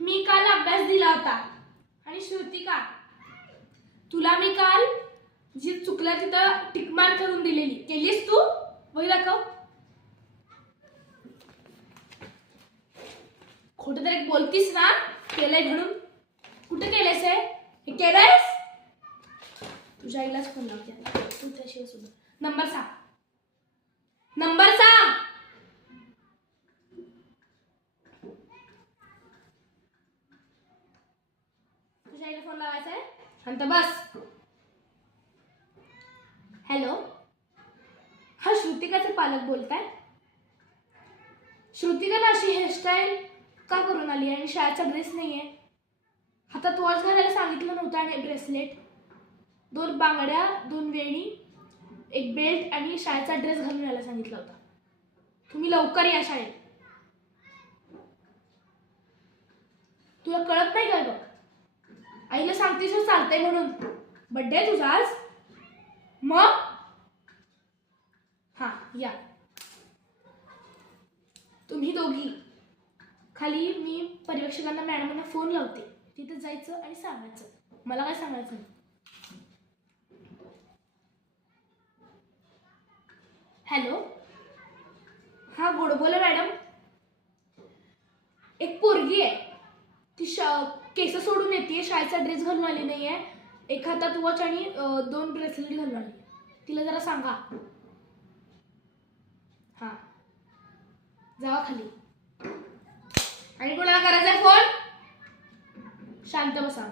मी काल अभ्यास दिला होता. आणि श्रुतिका, तुला मी काल जी चुकलं तिथं टिक मार्क करून दिलेली, केलीस तू? वही दाखव. खोटं तरी बोलतीस ना, केलंय म्हणून. कुठे केलंयस हे केलंयस? तुझ्या आईलाच फोन लावते. तू त्याशिवाय सुद्धा. नंबर सांग. नंबर सांग. तुझ्या आईला फोन लावायचा आहे. शांत बस. हॅलो, हा श्रुतिकाचे पालक बोलताय? श्रुतिकाला अशी हेअरस्टाईल का करून आली आणि शाळेचा ड्रेस नाहीये? हातात वॉच घालायला सांगितलं नव्हतं आणि ब्रेसलेट, 2 बांगड्या, 2 वेणी, एक बेल्ट आणि शाळेचा ड्रेस घालून यायला सांगितलं होतं. तुम्ही लवकर या शाळेत. तुला कळत नाही काय बघ? आईला सांगतेस चालतंय म्हणून. बड्डे आहे तुझा आज? मग हा या तुम्ही दोघी. खाली मी पर्यवेक्षकांना मॅडमांना फोन लावते. तिथे जायचं आणि सांगायचं. मला काय सांगायचं नाही. हॅलो, हा गोड बोला मॅडम. एक पोरगी आहे, ती केस सोडून येते, शाळेचा ड्रेस घालून आली नाहीये, एक हातात वॉच आणि 2 ब्रेसलेट घालून आली. तिला जरा सांगा. हा जावा खाली. आणि कोणाला करायचा फोन? शांत बसा.